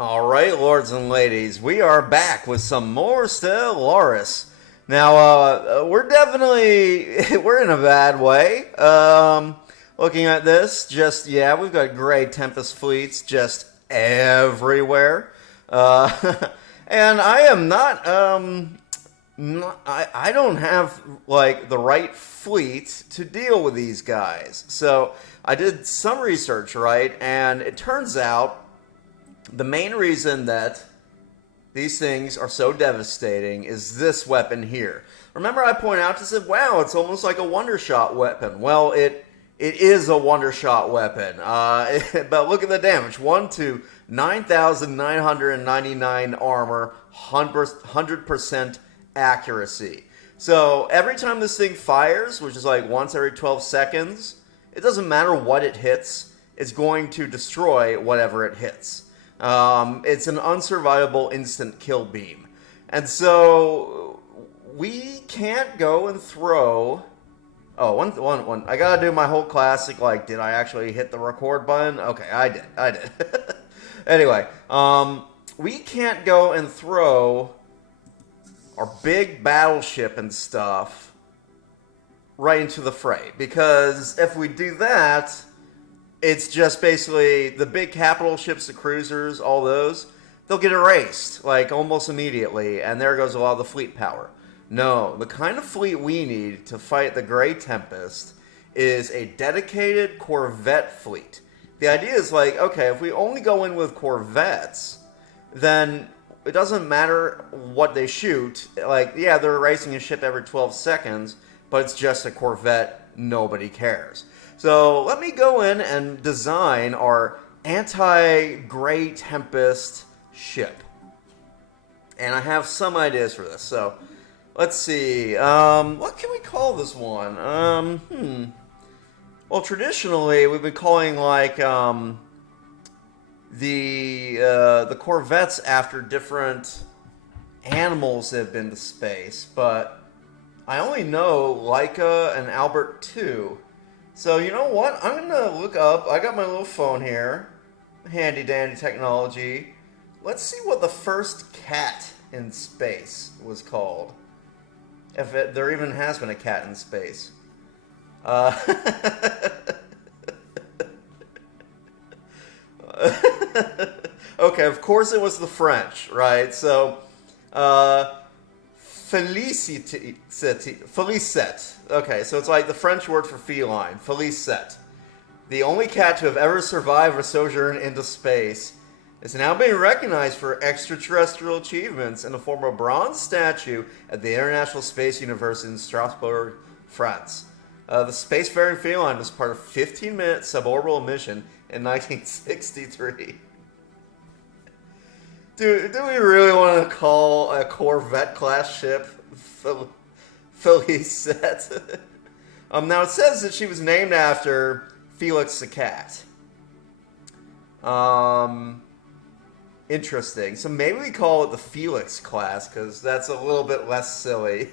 All right, lords and ladies, we are back with some more Stellaris. Now, we're definitely we're in a bad way. Looking at this, just yeah, we've got gray Tempest fleets just everywhere, and I am not. I don't have like the right fleet to deal with these guys. So I did some research, right, and it turns out the main reason that these things are so devastating is this weapon here. Remember I pointed out, I said, wow, it's almost like a wonder shot weapon. Well, it is a wonder shot weapon. But look at the damage. 1 to 9,999 armor, 100% accuracy. So every time this thing fires, which is like once every 12 seconds, it doesn't matter what it hits, it's going to destroy whatever it hits. It's an unsurvivable instant kill beam. And so we can't go and throw... Oh, one. I gotta do my whole classic, like, did I actually hit the record button? Okay, I did. Anyway, we can't go and throw our big battleship and stuff right into the fray. Because if we do that... It's just basically the big capital ships, the cruisers, all those, they'll get erased, like, almost immediately, and there goes a lot of the fleet power. No, the kind of fleet we need to fight the Grey Tempest is a dedicated Corvette fleet. The idea is like, okay, if we only go in with Corvettes, then it doesn't matter what they shoot. Like, yeah, they're erasing a ship every 12 seconds, but it's just a Corvette, nobody cares. So let me go in and design our anti-Grey Tempest ship. And I have some ideas for this. So let's see. What can we call this one? Well, traditionally we've been calling like the Corvettes after different animals that have been to space, but I only know Laika and Albert II. So, you know what? I'm going to look up. I got my little phone here. Handy dandy technology. Let's see what the first cat in space was called. If there even has been a cat in space. Okay, of course it was the French, right? So, Felicette. Okay, so it's like the French word for feline. Felicette. The only cat to have ever survived a sojourn into space is now being recognized for extraterrestrial achievements in the form of a bronze statue at the International Space University in Strasbourg, France. The spacefaring feline was part of a 15-minute suborbital mission in 1963. Do we really want to call a Corvette-class ship Felicette? Now, it says that she was named after Felix the cat. Interesting. So maybe we call it the Felix class, because that's a little bit less silly.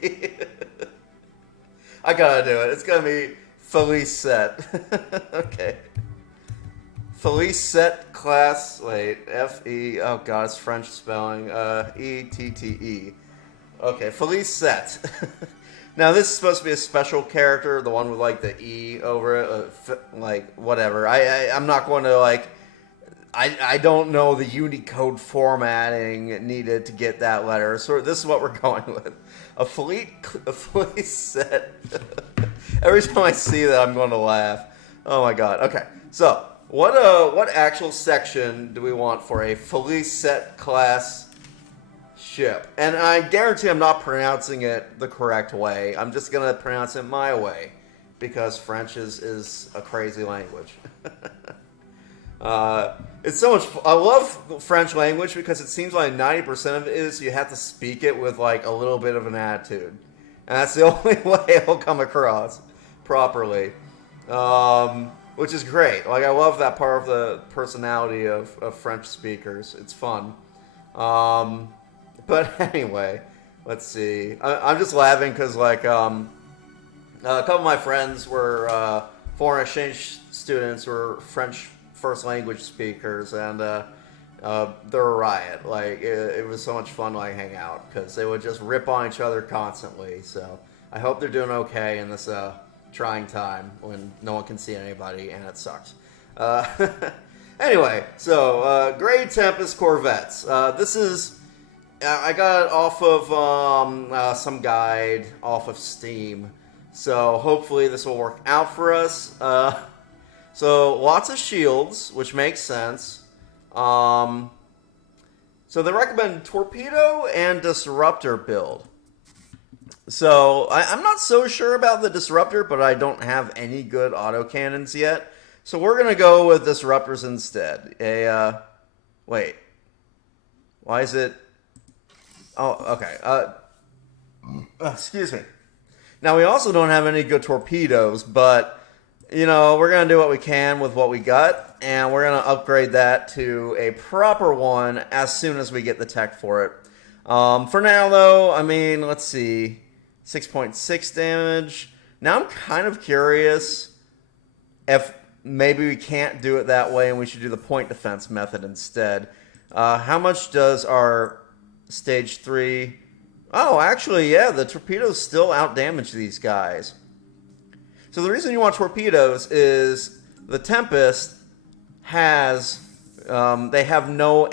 I gotta do it. It's gonna be Felicette. Okay. Felicette class, wait, F-E, oh god, it's French spelling, E-T-T-E. Okay, Felicette. Now, this is supposed to be a special character, the one with, like, the E over it, like, whatever. I'm not going to, like, I don't know the Unicode formatting needed to get that letter, so this is what we're going with. A Felicette. Every time I see that, I'm going to laugh. Oh my god, okay, so... What actual section do we want for a Felicette class ship? And I guarantee I'm not pronouncing it the correct way. I'm just going to pronounce it my way, because French is a crazy language. It's so much I love French language because it seems like 90% of it is you have to speak it with like a little bit of an attitude. And that's the only way it'll come across properly. Which is great. Like, I love that part of the personality of French speakers. It's fun. But anyway, let's see. I'm just laughing because, like, a couple of my friends were foreign exchange students who were French first language speakers. And they're a riot. Like it was so much fun to like hang out because they would just rip on each other constantly. So I hope they're doing okay in this trying time when no one can see anybody and it sucks. Anyway, so Grey Tempest Corvettes. This is I got it off of some guide off of Steam. So hopefully this will work out for us. So lots of shields, which makes sense. So they recommend Torpedo and Disruptor build. So I'm not so sure about the Disruptor, but I don't have any good autocannons yet. So we're going to go with Disruptors instead. Wait. Why is it... Oh, okay. Excuse me. Now, we also don't have any good torpedoes, but, you know, we're going to do what we can with what we got, and we're going to upgrade that to a proper one as soon as we get the tech for it. For now, though, I mean, let's see. 6.6 damage. Now I'm kind of curious if maybe we can't do it that way and we should do the point defense method instead. How much does our stage 3... Oh, actually, yeah, the torpedoes still outdamage these guys. So the reason you want torpedoes is the Tempest has... they have no...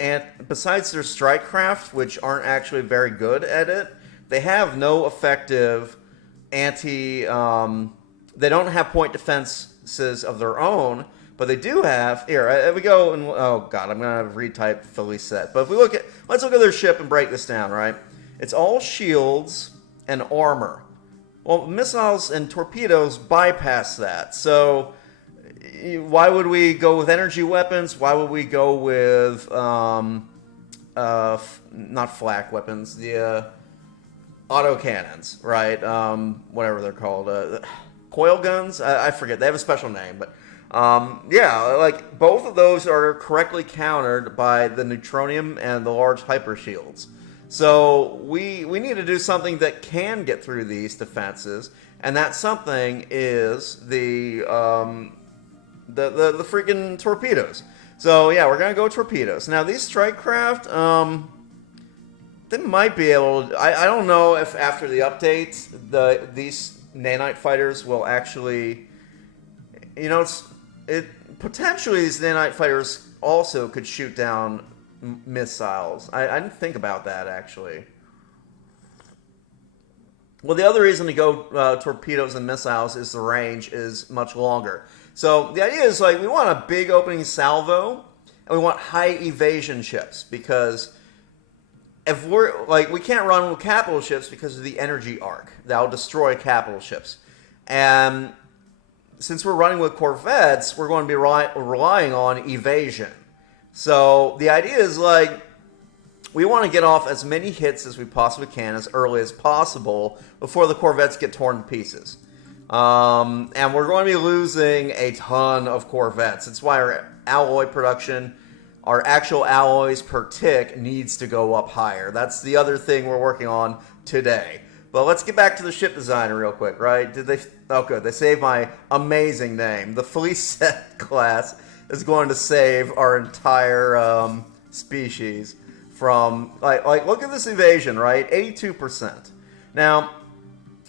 besides their strike craft, which aren't actually very good at it, they have no effective anti... they don't have point defenses of their own, but they do have... Here, we go and... Oh, God, I'm going to retype fully set. But if we look at... Let's look at their ship and break this down, right? It's all shields and armor. Well, missiles and torpedoes bypass that. So why would we go with energy weapons? Why would we go with not flak weapons, the autocannons, right? Whatever they're called, coil guns. I forget. They have a special name, but yeah, like both of those are correctly countered by the neutronium and the large hyper shields. So we need to do something that can get through these defenses, and that something is the freaking torpedoes. So yeah, we're gonna go torpedoes. Now these strike craft, they might be able to, I don't know if after the update these nanite fighters will actually, you know, potentially these nanite fighters also could shoot down missiles. I didn't think about that, actually. Well, the other reason to go torpedoes and missiles is the range is much longer. So the idea is, like, we want a big opening salvo, and we want high evasion ships, because if we're, like, we can't run with capital ships because of the energy arc. That'll destroy capital ships. And since we're running with corvettes, we're going to be relying on evasion. So the idea is, like, we want to get off as many hits as we possibly can as early as possible before the corvettes get torn to pieces. And we're going to be losing a ton of corvettes. That's why our alloy production, our actual alloys per tick, needs to go up higher. That's the other thing we're working on today. But let's get back to the ship designer real quick, right? Did they... Oh, good. They saved my amazing name. The fully set class is going to save our entire species from, like look at this evasion, right? 82%. Now,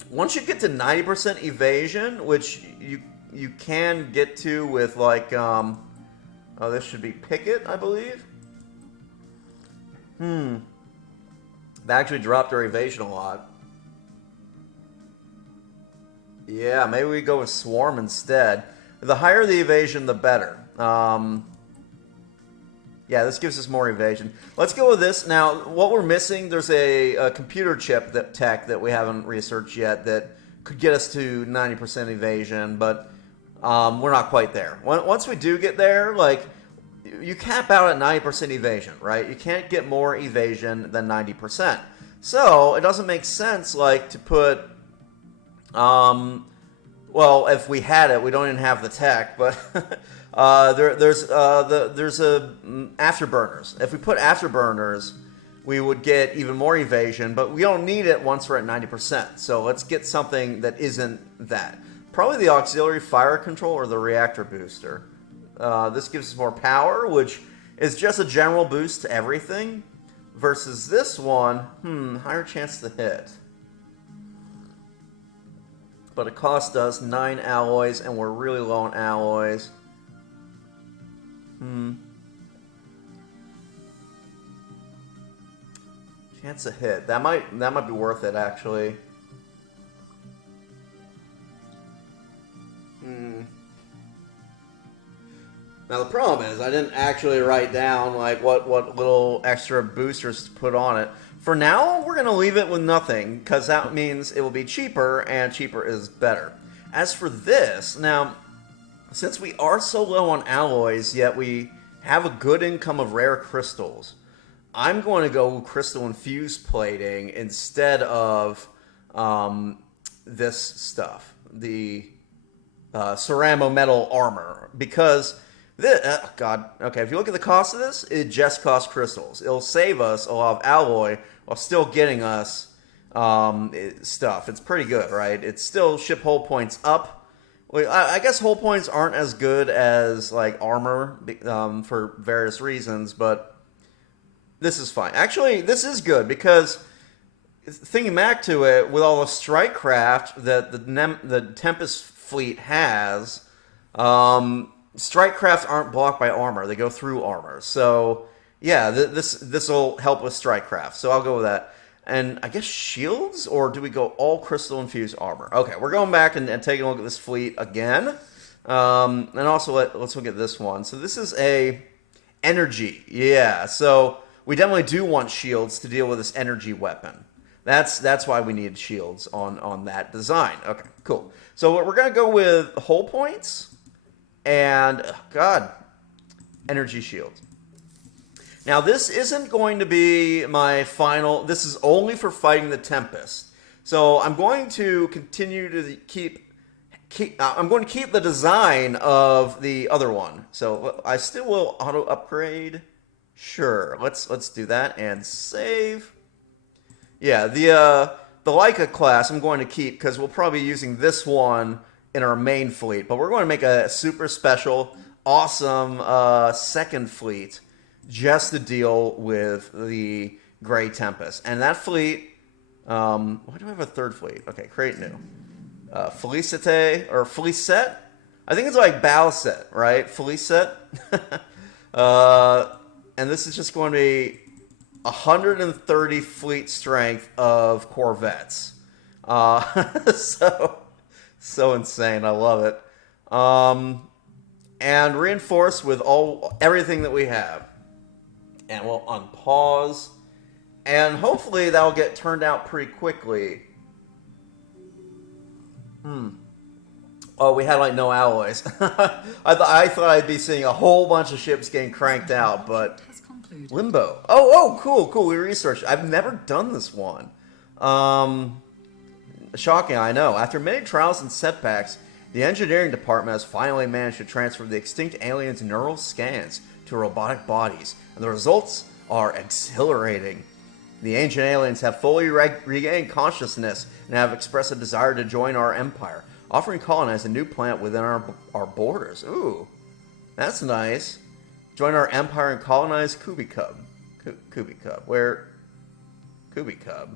once you get to 90% evasion, which you can get to with, like, oh, this should be Picket, I believe. They actually dropped our evasion a lot. Yeah, maybe we go with Swarm instead. The higher the evasion, the better. Yeah, this gives us more evasion. Let's go with this. Now, what we're missing, there's a computer chip tech that we haven't researched yet that could get us to 90% evasion, but we're not quite there. Once we do get there, like, you cap out at 90% evasion, right? You can't get more evasion than 90%. So, it doesn't make sense, like, to put... well, if we had it, we don't even have the tech, but there's afterburners. If we put afterburners, we would get even more evasion, but we don't need it once we're at 90%. So let's get something that isn't that. Probably the auxiliary fire control or the reactor booster. This gives us more power, which is just a general boost to everything, versus this one, higher chance to hit. But it cost us 9 alloys, and we're really low on alloys. Chance to hit. That might be worth it, actually. Now the problem is I didn't actually write down like what little extra boosters to put on it. For now, we're going to leave it with nothing, because that means it will be cheaper, and cheaper is better. As for this, now, since we are so low on alloys, yet we have a good income of rare crystals, I'm going to go crystal infused plating instead of this stuff, the ceramo metal armor, because this, God, okay, if you look at the cost of this, it just costs crystals. It'll save us a lot of alloy while still getting us stuff. It's pretty good, right? It's still ship hull points up. Well, I guess hull points aren't as good as like armor for various reasons, but this is fine. Actually, this is good because thinking back to it, with all the strike craft that the Tempest fleet has, strike crafts aren't blocked by armor; they go through armor. So yeah, this will help with strike craft. So I'll go with that. And I guess shields, or do we go all crystal infused armor? Okay, we're going back and taking a look at this fleet again. And also let's look at this one. So this is a energy. Yeah, so we definitely do want shields to deal with this energy weapon. That's why we need shields on that design. Okay, cool. So we're going to go with hull points and, energy shields. Now, this isn't going to be my final... This is only for fighting the Tempest. So I'm going to continue to keep I'm going to keep the design of the other one. So I still will auto-upgrade. Sure, let's do that and save. Yeah, the Leica class I'm going to keep because we'll probably be using this one in our main fleet. But we're going to make a super special, awesome second fleet just to deal with the Grey Tempest. And that fleet... why do I have a third fleet? Okay, create new. Felicite, or Felicette? I think it's like Balicet, right? Felicette. And this is just going to be 130 fleet strength of Corvettes. So insane. I love it. And reinforced with everything that we have. And we'll unpause. And hopefully that'll get turned out pretty quickly. Oh, we had like no alloys. I thought I'd be seeing a whole bunch of ships getting cranked out, but Limbo. Oh, cool. We researched. I've never done this one. Shocking, I know. After many trials and setbacks, the engineering department has finally managed to transfer the extinct aliens' neural scans to robotic bodies, and the results are exhilarating. The ancient aliens have fully regained consciousness and have expressed a desire to join our empire, offering to colonize a new planet within our borders. Ooh, that's nice. Join our empire and colonize Kubicub. Kubicub. Where? Kubicub.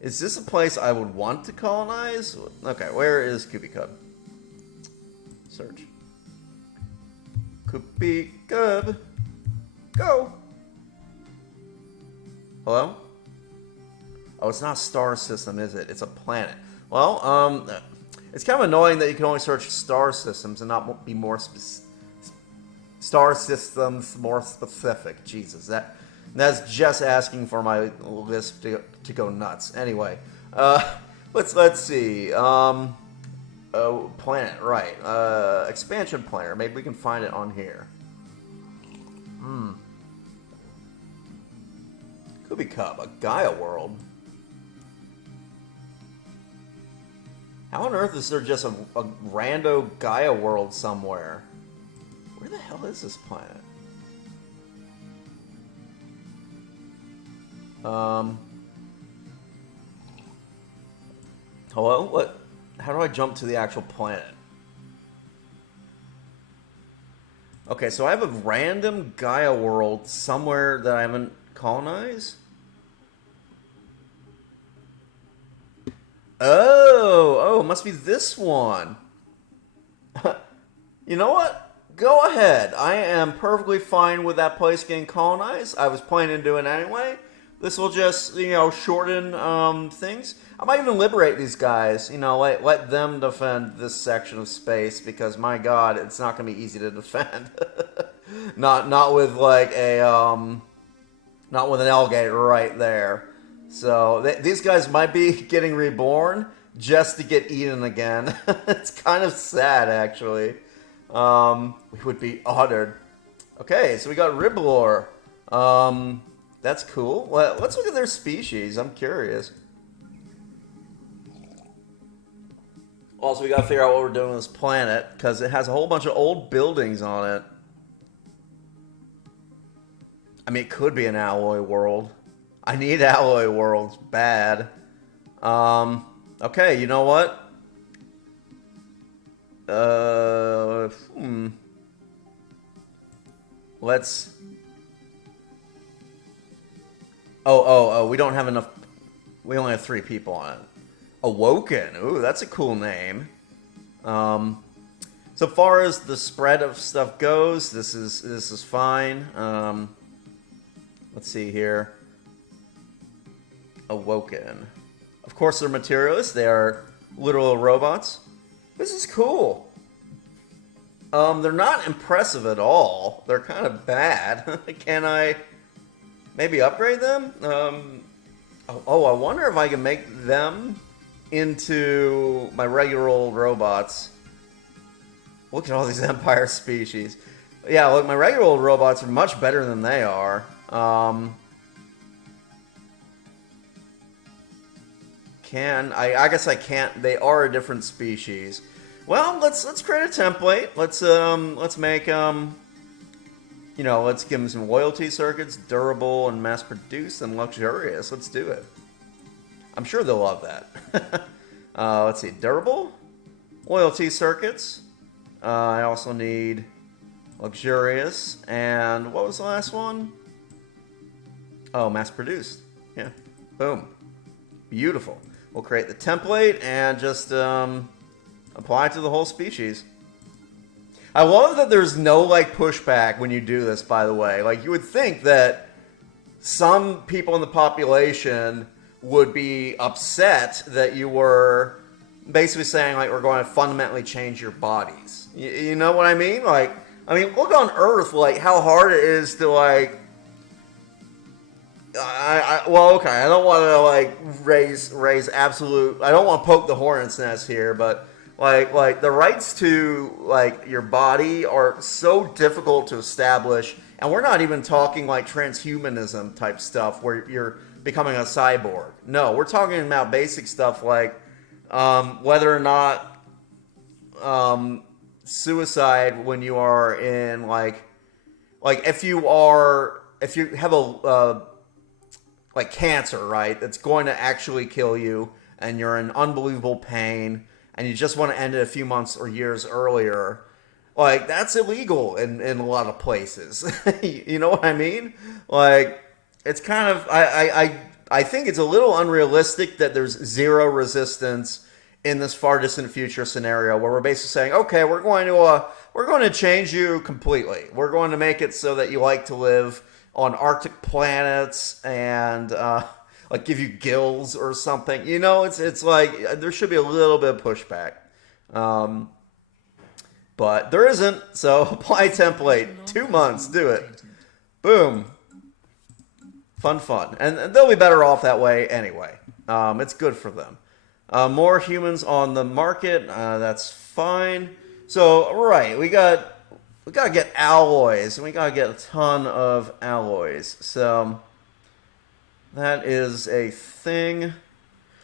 Is this a place I would want to colonize? Okay, where is Kubicub? Search. Kubicub. Go! Hello? Oh, it's not a star system, is it? It's a planet. Well, it's kind of annoying that you can only search star systems and not be more star systems more specific. Jesus, that's just asking for my list to go nuts. Anyway, let's see. Planet, right? Expansion planner. Maybe we can find it on here. Kubicub, a Gaia world. How on earth is there just a rando Gaia world somewhere? Where the hell is this planet? Hello? What? How do I jump to the actual planet? Okay, so I have a random Gaia world somewhere that I haven't colonized. Oh, it must be this one. You know what? Go ahead. I am perfectly fine with that place getting colonized. I was planning to do it anyway. This will just, shorten things. I might even liberate these guys. Let them defend this section of space because my God, it's not going to be easy to defend. not with like a not with an alligator right there. So these guys might be getting reborn just to get eaten again. It's kind of sad, actually. We would be honored. Okay, so we got Riblor. That's cool. Let's look at their species. I'm curious. Also, we gotta figure out what we're doing with this planet because it has a whole bunch of old buildings on it. I mean, it could be an alloy world. I need alloy worlds bad. Okay, you know what? Let's... Oh, we don't have enough... We only have 3 people on it. Awoken. Ooh, that's a cool name. So far as the spread of stuff goes, this is fine. Let's see here. Awoken. Of course, they're materialists. They are literal robots. This is cool. They're not impressive at all. They're kind of bad. Can I maybe upgrade them? I wonder if I can make them into my regular old robots. Look at all these Empire species. Yeah, look, my regular old robots are much better than they are. I guess I can't. They are a different species. Well, let's create a template. Let's make let's give them some loyalty circuits, durable and mass produced and luxurious. Let's do it. I'm sure they'll love that. Let's see, durable, loyalty circuits. I also need luxurious, and what was the last one? Oh, mass produced. Yeah, boom, beautiful. We'll create the template and just apply it to the whole species. I love that there's no pushback when you do this. By the way, you would think that some people in the population would be upset that you were basically saying we're going to fundamentally change your bodies. You know what I mean? Look on Earth, how hard it is to okay, I don't want to raise absolute. I don't want to poke the hornet's nest here, but the rights to your body are so difficult to establish, and we're not even talking transhumanism type stuff where you're becoming a cyborg. No, we're talking about basic stuff whether or not suicide when you are in if you have a cancer, right? That's going to actually kill you, and you're in unbelievable pain, and you just want to end it a few months or years earlier. That's illegal in a lot of places. You know what I mean? It's kind of I think it's a little unrealistic that there's zero resistance in this far distant future scenario where we're basically saying, okay, we're going to change you completely. We're going to make it so that you like to live on Arctic planets and give you gills or something. It's there should be a little bit of pushback. But there isn't, so apply template. 2 months, do it. Boom. Fun. And they'll be better off that way anyway. It's good for them. More humans on the market, that's fine. So, right, we gotta get alloys, and we gotta get a ton of alloys. So, that is a thing.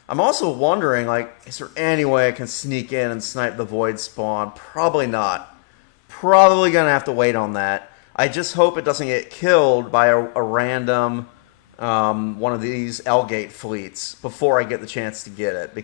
I'm also wondering, is there any way I can sneak in and snipe the void spawn? Probably not. Probably gonna have to wait on that. I just hope it doesn't get killed by a random one of these L-gate fleets before I get the chance to get it, because